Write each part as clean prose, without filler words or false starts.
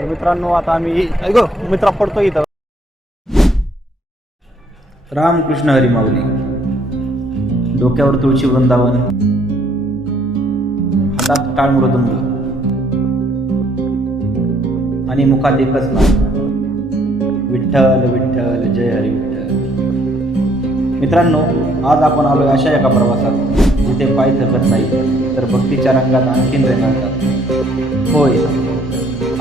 तर मित्रांनो आता आम्ही ऐको मित्रा पडतो इथं. रामकृष्ण हरी माऊली. डोक्यावर तुळशी वृंदावन, हातात टाळ मृदुंग आणि मुखात एकच नाव, विठ्ठल विठ्ठल जय हरी विठ्ठल. मित्रांनो, आज आपण आलोय अशा एका प्रवासात जिथे पाय थकत नाही तर भक्तीच्या रंगात आणखीन रेंगाळतात. होय,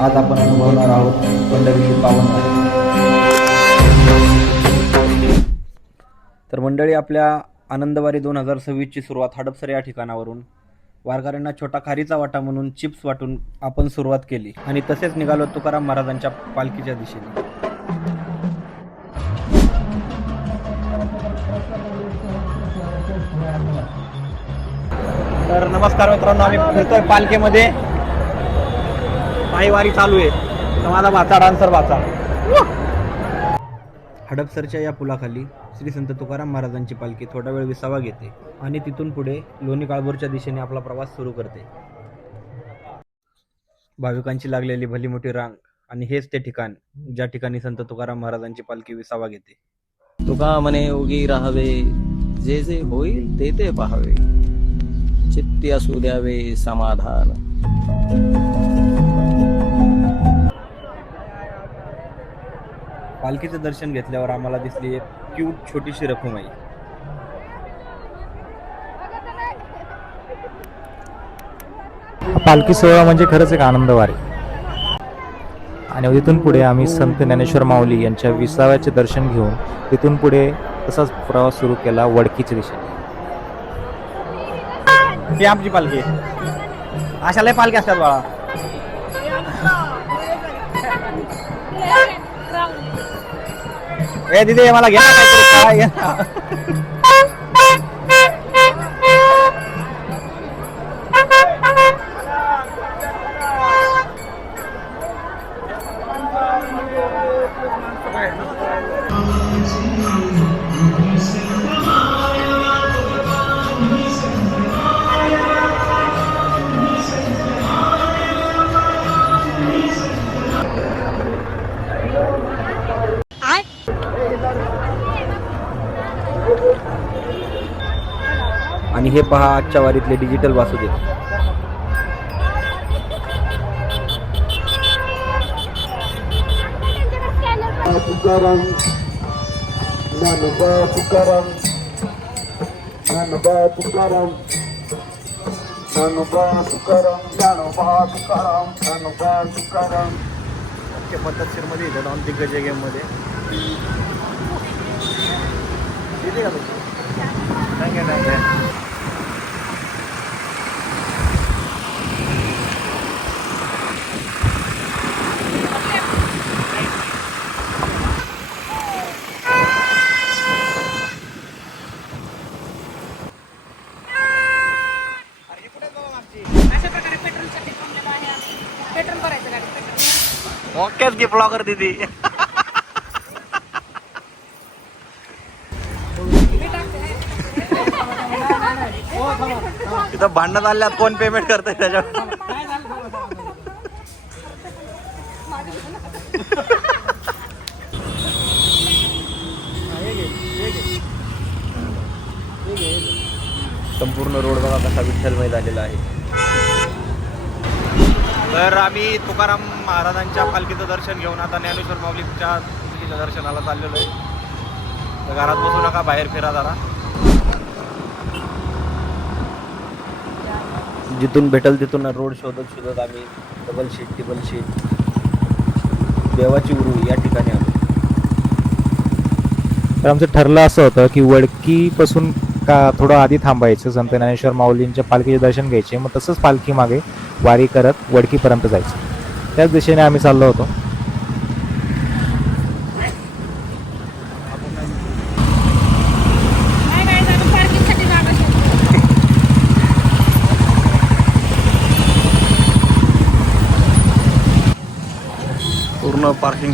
आज आपण अनुभवणार आहोत पंढरीची पावन वारी. तर मंडळी, आपल्या आनंदवारी 2026ची सुरुवात हडपसर या ठिकाणावरून वारकऱ्यांना छोटा खारीचा वाटा म्हणून चिप्स वाटून आपण सुरुवात केली आणि तसेच निघालो तुकाराम महाराजांच्या पालखीच्या दिशेने. तर नमस्कार मित्रांनो, आम्ही फिरतोय पालखीमध्ये. पायवारी चालू आहे. तर माझा भाचा डान्सर भाचा. हडपसरच्या या पुलाखाली श्री संत तुकाराम महाराजांची पालखी थोडा वेळ विसावा घेते आणि तिथून पुढे लोणी काळभोरच्या दिशेने आपला प्रवास सुरू करते. भाविकांची लागलेली भली मोठी रांग आणि हेच ते ठिकाण ज्या ठिकाणी संत तुकाराम महाराजांची पालखी विसावा घेते. तुका म्हणे उगी राहावे, जे जे होईल ते ते पाहावे, चित्ती असू द्यावे समाधान. पालखीचं दर्शन घेतल्यावर आम्हाला दिसली एक क्यूट छोटीशी रखुमाई. पालखी सोहळा म्हणजे खरंच एक आनंद वारी. आणि तिथून पुढे आम्ही संत ज्ञानेश्वर माऊली यांच्या विसाव्याचे दर्शन घेऊन तिथून पुढे तसाच प्रवास सुरू केला वडकीच्या दिशेने. ही आमची पालखी. अशा लय पालखी असतात बाळा. ए दिदी, मला घे ना काहीतरी काय घे ना. आणि हे पहा आजच्या वारीतले डिजिटल वासुदेव. तुकाराम ज्ञानोबा तुकाराम, ज्ञानोबा तुकाराम, ज्ञानोबा तुकाराम, ज्ञानोबा तुकाराम, ज्ञानोबा तुकाराम. पद्धतशीरमध्ये इथं जाऊन दिग्गज गेममध्ये दिदी का तुझी नाही. ओकेच की ब्लॉगर दीदी. इथं भांडण आल्यात कोण पेमेंट करतंय त्याच्यावर. संपूर्ण रोड बघा कसा विठ्ठलमय झालेला आहे. तर आम्ही तुकाराम महाराजांच्या पालखीचं दर्शन घेऊन आता ज्ञानेश्वर माऊलीच्या दर्शनाला चाललेलो आहे. तर घरात बसू नका, बाहेर फिरा जरा. जिथून भेटल तिथून रोड शोधत शोधत आम्ही डबल शीट देवाची उरू या ठिकाणी आलो. तर आमचं ठरलं असं होतं की वडकीपासून का थोडं आधी थांबायचं, संत ज्ञानेश्वर माऊलींच्या पालखीचे दर्शन घ्यायचे, मग तसंच पालखी मागे वारी करत वडकीपर्यंत जायचं. त्याच दिशेने आम्ही चाललो होतो. पूर्ण पार्किंग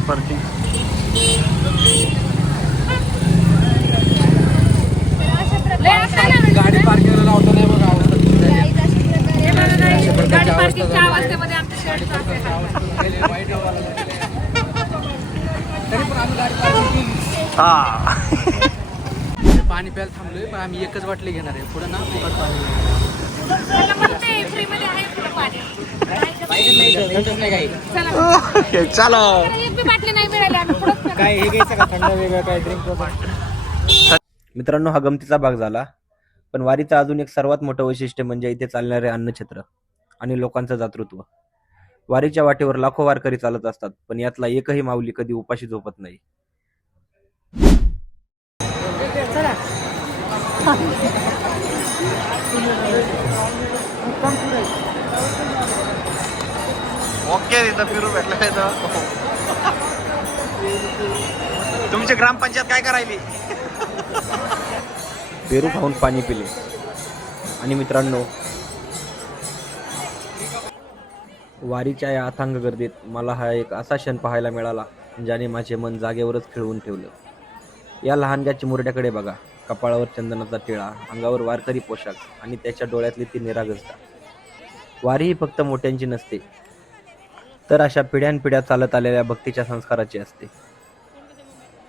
गाडी पार्किंगला लावतो नाही बघा. गाडी पार्किंगच्या अवस्थेमध्ये आमचं शर्ट हा पाणी प्यायला थांबलोय पण आम्ही एकच बाटली घेणार आहे पुढे ना फुकट पाणी चलो काय हे घ्यायचं का थंड वेगळं काय ड्रिंक मित्रांनो, हा गमतीचा भाग झाला. पण वारीचं अजून एक सर्वात मोठं वैशिष्ट्य म्हणजे इथे चालणारे अन्नछत्र आणि लोकांचं दातृत्व. वारीच्या वाटेवर लाखो वारकरी चालत असतात, पण यातला एकही माऊली कधी उपाशी झोपत नाही. ओके तिथं फिरू भेटलं तिथं. तुमची ग्रामपंचायत काय करायली? पेरू खाऊन पाणी पिले. आणि मित्रांनो, वारीच्या या अथांग गर्दीत मला हा एक असा क्षण पाहायला मिळाला ज्याने माझे मन जागेवरच खिळवून ठेवलं. या लहानग्या चिमुरड्याकडे बघा. कपाळावर चंदनाचा टिळा, अंगावर वारकरी पोशाख आणि त्याच्या डोळ्यातली ती निरागसता. वारी ही फक्त मोठ्यांची नसते, तर अशा पिढ्यानपिढ्या चालत आलेल्या भक्तीच्या संस्काराची असते.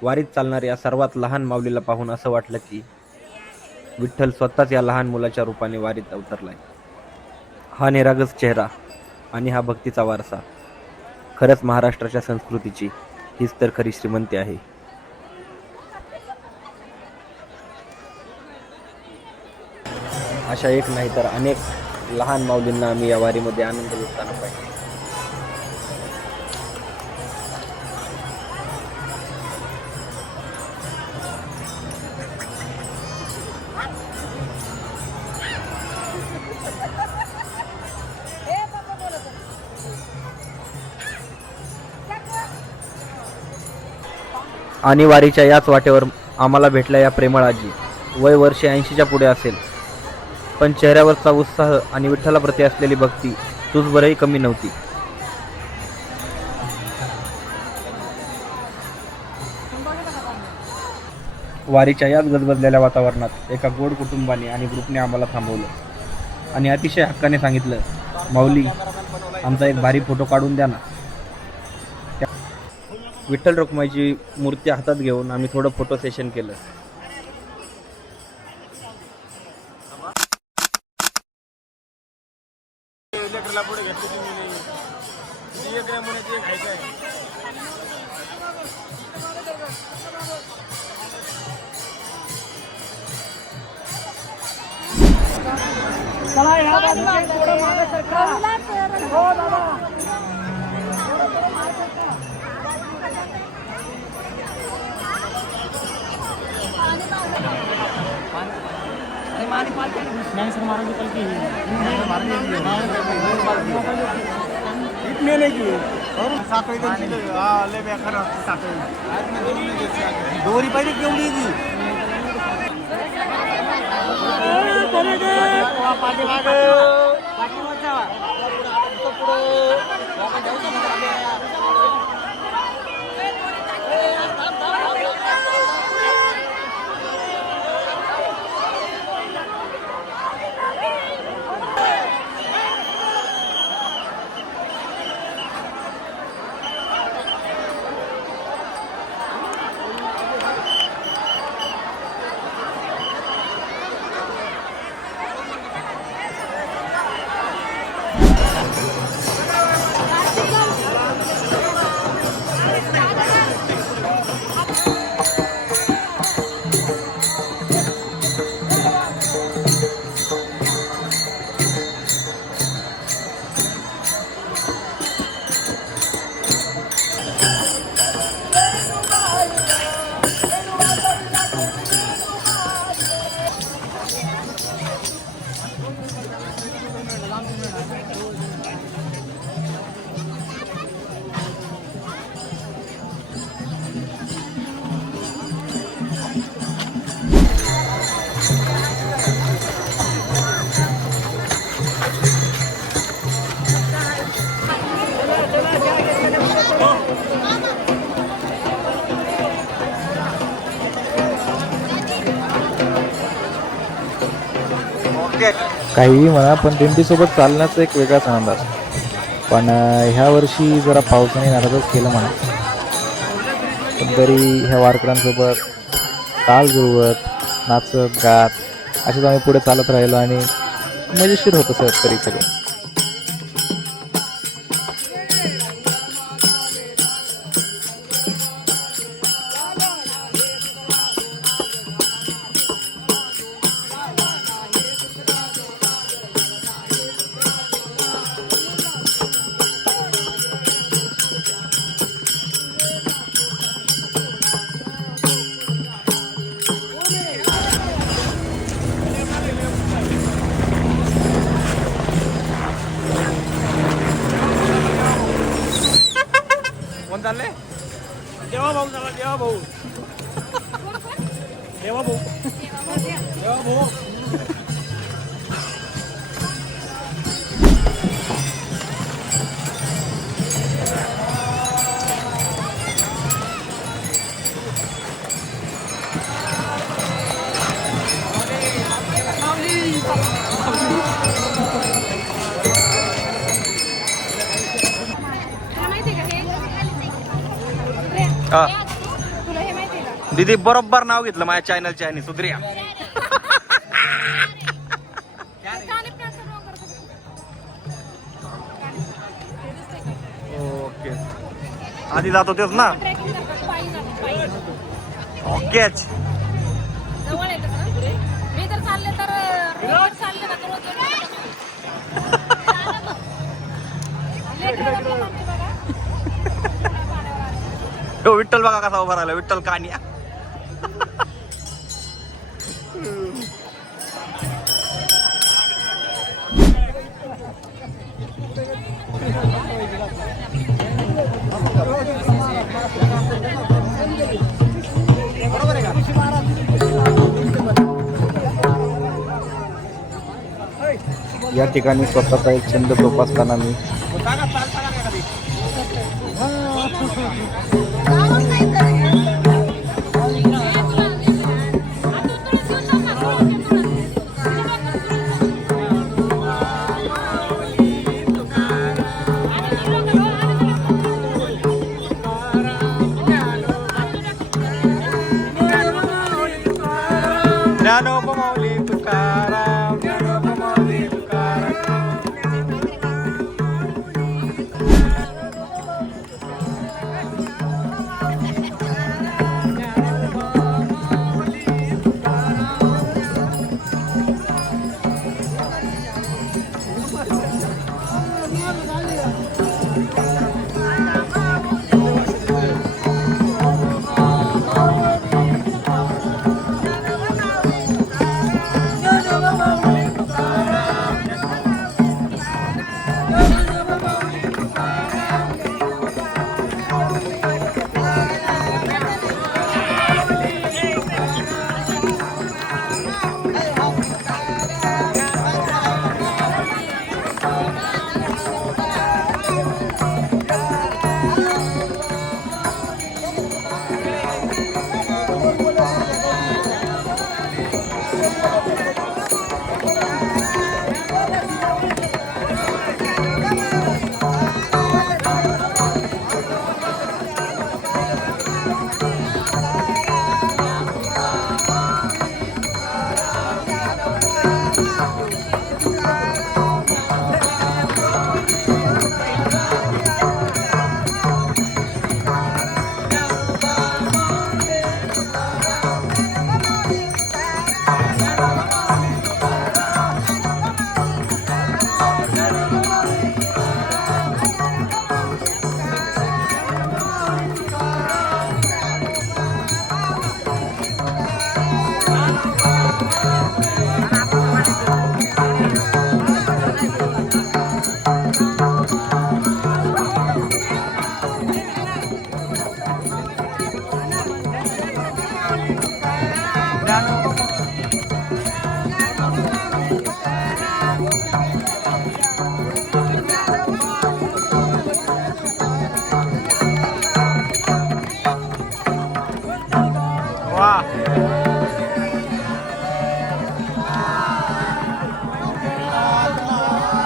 वारीत चालणाऱ्या या सर्वात लहान माऊलीला पाहून असं वाटलं की विठ्ठल स्वतःच या लहान मुलाच्या रूपाने वारीत अवतरलाय. हा निरागस चेहरा आणि हा भक्तीचा वारसा खरंच महाराष्ट्राच्या संस्कृतीची हीच तर खरी श्रीमंती आहे. अशा एक नाही तर अनेक लहान माऊलींना आम्ही या वारीमध्ये आनंद लुटताना पाहिजे. आणि वारीच्या याच वाटेवर आम्हाला भेटल्या या प्रेमळ आजी. वय वर्षे 80च्या पुढे असेल, पण चेहऱ्यावरचा उत्साह आणि विठ्ठलाप्रती असलेली भक्ती तुझबरही कमी नव्हती. वारीच्या याच गजबजलेल्या वातावरणात एका गोड कुटुंबाने आणि ग्रुपने आम्हाला थांबवलं आणि अतिशय हक्काने सांगितलं, माऊली, आमचा एक भारी फोटो काढून द्या ना. विठ्ठल रखुमाईची मूर्ती हातात घेऊन आम्ही थोडं फोटो सेशन केलं. दोरी पाहिजे केवढी ती काहीही म्हणा, पण दिंडीसोबत चालण्याचा एक वेगळाच आनंद असतो. पण ह्या वर्षी जरा पावसाने नाराजच केलं म्हणा. पण तरी ह्या वारकऱ्यांसोबत ताल जुळवत नाचत गात असेच आम्ही पुढे चालत राहिलो आणि मजेशीर होतं तरी सगळं. कोण चालले? देवा भाऊ चला, देवा भाऊ. देवा भाऊ. देवा भाऊ. हा. तुला हे माहिती आहे का? दीदी बरोबर नाव घेतलं माझ्या चॅनलच्या आणि सुधरिया. ओके आधी जात होतेच ना. ट्रेकिंग करतात पायी जातात, पायी. ओकेच. जवळ आहे तसं. मी तर चालले तर रोज चालले ना तर रोज लेकरं बघा. तो विठ्ठल बघा कसा उभा राहिला, विठ्ठल कानिया. या ठिकाणी स्वतःचा एक छंद जोपासताना मी ज्ञानोबमाऊली तुकाराम, ज्ञानोबमाऊली तुकाराम.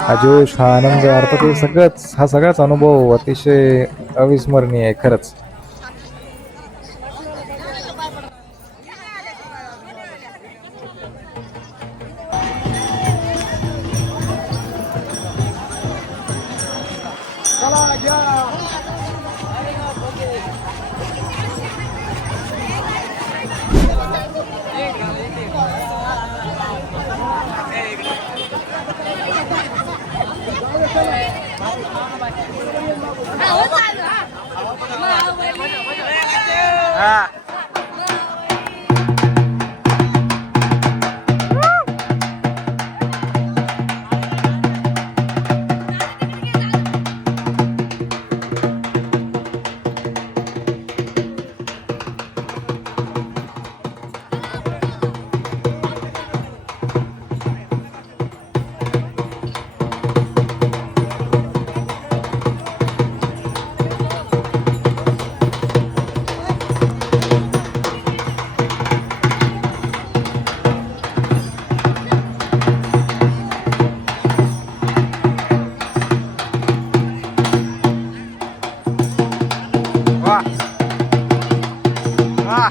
हा जोश, हा आनंद, अर्थात हे सगळंच, हा सगळाच अनुभव अतिशय अविस्मरणीय आहे खरंच. चला घ्या. हा, हो चालू, हा. हा. वा. वा.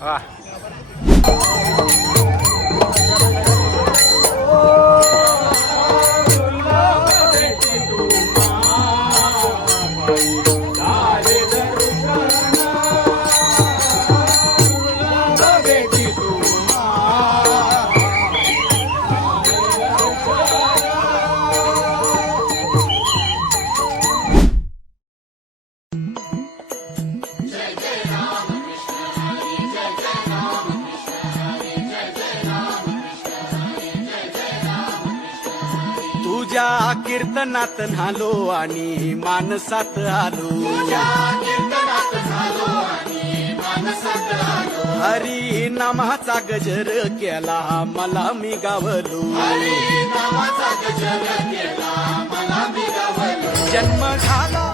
वा. तुझ्या कीर्तनात न्हालो आणि मानसात आलो. हरी नामाचा गजर केला मला मी गावलो. जन्म झाला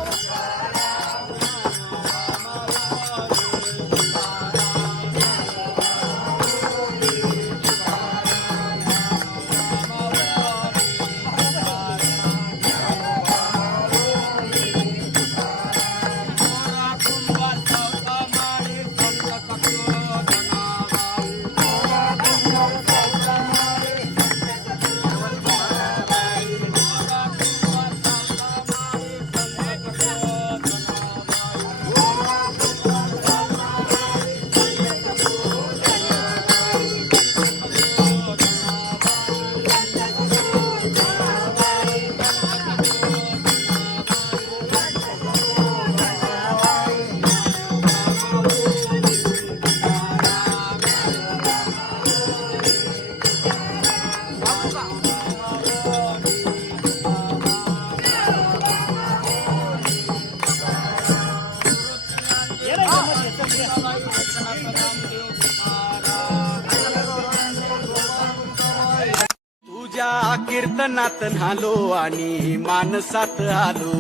तुझ्या कीर्तनात न्हालो आणि मानसात आलो.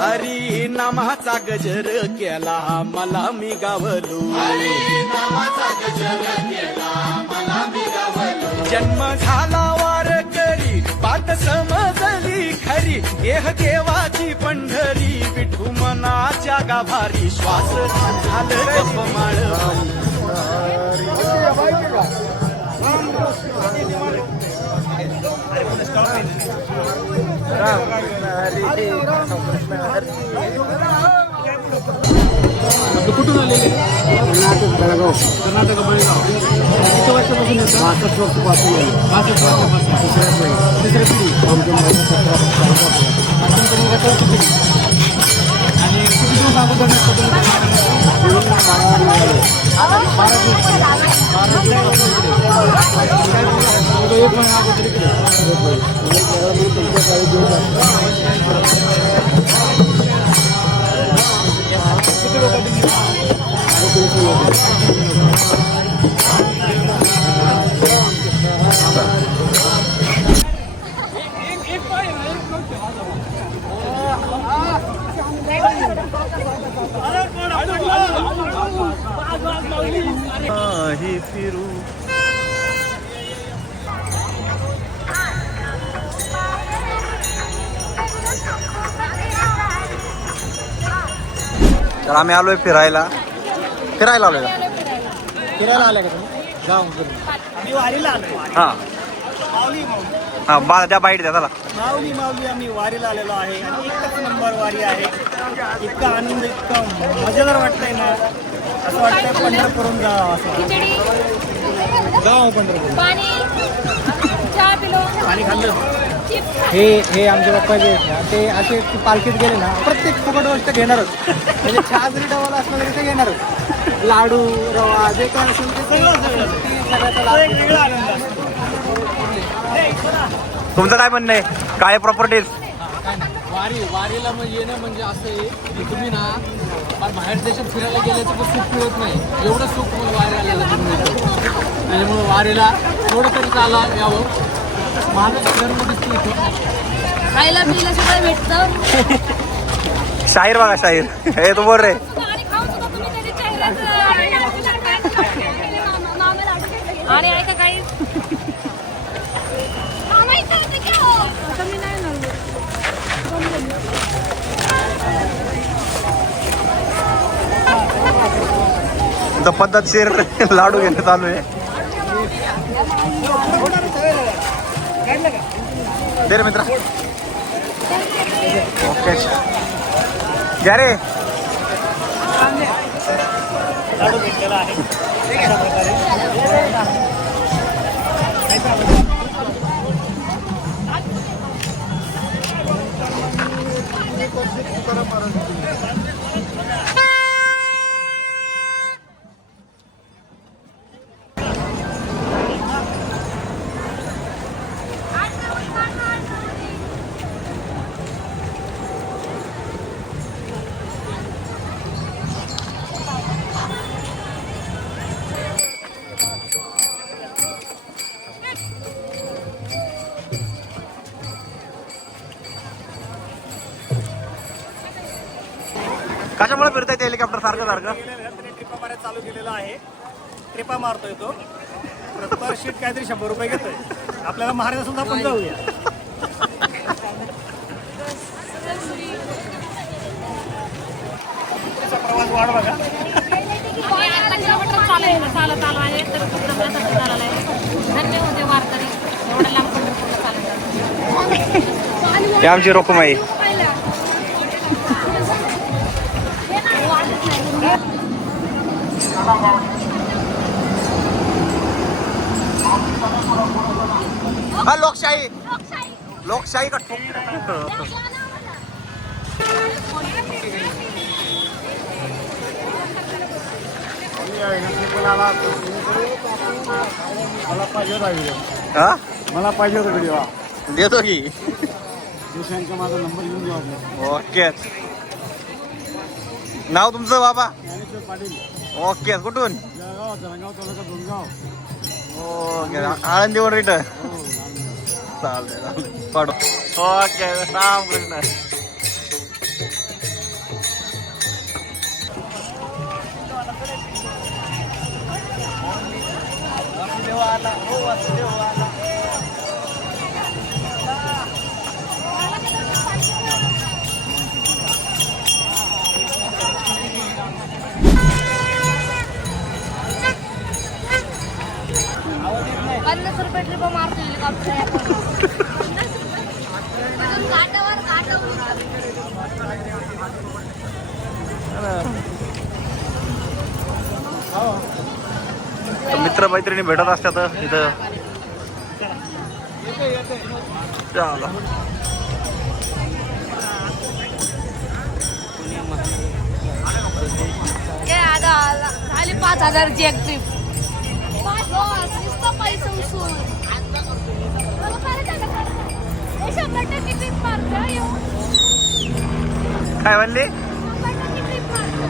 हरी नामाचा गजर केला मला मी गावलो. जन्म झाला वारकरी पात समजली खरी देह देवाची पंढरी विठू मनाच्या गाभारी श्वास झालं गप्पमाळ. कुठून आलेले? कर्नाटक बेळगाव. कर्नाटक बेळगाव. किती वर्षापासून येतं? 65 वर्षापासून. 65 वर्षापासून. तिसऱ्या पिढी. आणि किती दिवस अगोदर एक महिना अगोदर ही फिरू तर आम्ही आलोय फिरायला आलोय फिरायला आल्या का तुम्ही जाऊ आम्ही वारीला आलो हा माऊली हा त्या बाईट द्या चला माऊली आम्ही वारीला आलेलो आहे आणि एकच नंबर वारी आहे. इतका आनंद इतका मजेदार वाटतंय ना असं वाटतंय पंढरपूरून जावं असं खिचडी जाऊ पंढरपूर पाणी चहा पिलो पाणी खाल्लं. चिप्स हे आमचे पप्पा जे आहेत ना ते असे पालखीत गेले ना प्रत्येक फुकट गोष्ट घेणारच म्हणजे चहा जरी डवाला असला तरी ते घेणारच लाडू रवा जे काय असेल ते सगळं सगळ्याचा एक वेगळा आनंद असतो. तुमचं काय म्हणणं आहे काय प्रॉपर्टीज वारीला म्हणजे येणं म्हणजे असं आहे की तुम्ही ना बाहेर देशात फिरायला गेल्याचं पण सुख मिळत नाही एवढं सुख मग वारीला तुम्ही मिळतं. त्याच्यामुळे वारीला थोडं तरी चाला यावं महाराज धर्म दिसतो इथं खायला पियला सगळं भेटतं शाहीर बघा शाहीर हे तू बोल रे आणि खाऊन सुद्धा तुम्ही कधी चेहऱ्याचं आणि ऐका काही कमी नाही ना पद्धतशीर लाडू घेणं चालू आहे दे रे मित्रा ओके घ्या रे लाडू भेटलेला आहे अशा प्रकारे कशामुळे फिरताय ते हेलिकॉप्टर सारखं ट्रिपा मारायला चालू केलेला आहे. ट्रिपा मारतोय तो पर शीट काहीतरी 100 रुपये घेतोय. आपल्याला महाराज सुद्धा आपण जाऊया. प्रवास वाढ बघा आम्ही 8 किलोमीटर चालत आलो आहे तर दमल्यासारखं झालेलं आहे. धन्य होते वारकरी एवढ्या लांब पंढरपूरला चालत हे आमची रोखमाई हा लोकशाही का मला पाहिजे होता व्हिडिओ देतो की दिवसांचा माझा नंबर घेऊन घ्या. ओके नाव तुमचं बाबा ज्ञानेश्वर पाटील ओके कुठून जळगाव जळगाव तालुका डोंगगाव ओके आळंदीवर रिटर्न चालतंय पाडो ओके रामकृष्ण ₹50 ट्रिप मारतो हेलिकॉप्टर मित्र मैत्रिणी भेटत असतात इथं चला झाली 5,000ची एक ट्रिप पैसे उसून 100% ट्रिप मारतो काय म्हणली ट्रिप मारतो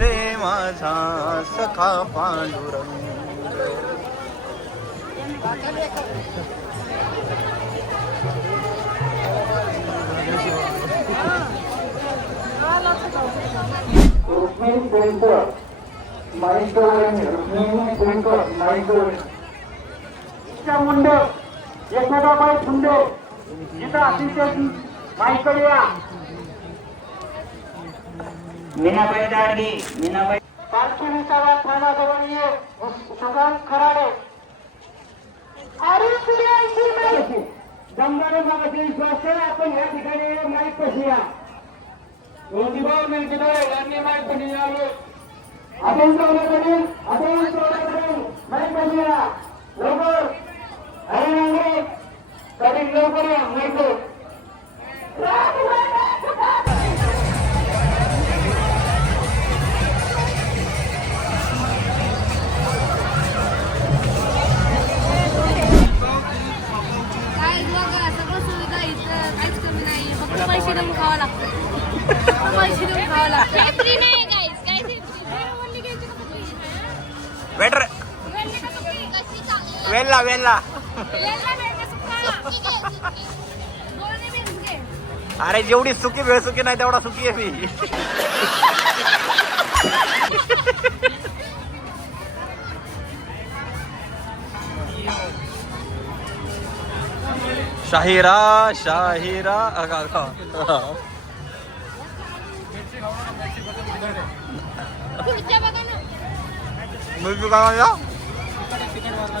रे माझा सखा पांडुरंग. रुक्मिणी कुंकर माईकरवणी रुक्मिणी कुंकर माईकरवणी मुंडे यशोदाबाई फुंडे जिथं अतिशय माईकर या मीनाबाई दाडगी मीनाबाई पालखी विसावा ठाण्याजवळ ये सुगंध खराडे जमदारे मागाचे विश्वास आपण या ठिकाणी माईक कशी या रोजीभाऊ निर्जिदाळे यांनी माईक कशी यावे आपण चौलाकडील माईक कशी या लवकर हरिनांगे कधी लवकर या माईक पैसे देऊन खावं लागतं. पैसे देऊन खावं लागतं. काहीतरी नाही guys, काहीतरी वेळ घ्यायची का कुठली? वेटर वेळ का कुठली? वेल्ला वेल्ला. वेळला वेळ का सुका? दोन्ही मिक्स घे. अरे जेवढी सुकी वेळ सुकी नाही तेवढा सुकी आहे मी. शाहिरा शाहिरा पुढच्या बघा ना. मुलगी काय म्हणला? चिकन वाला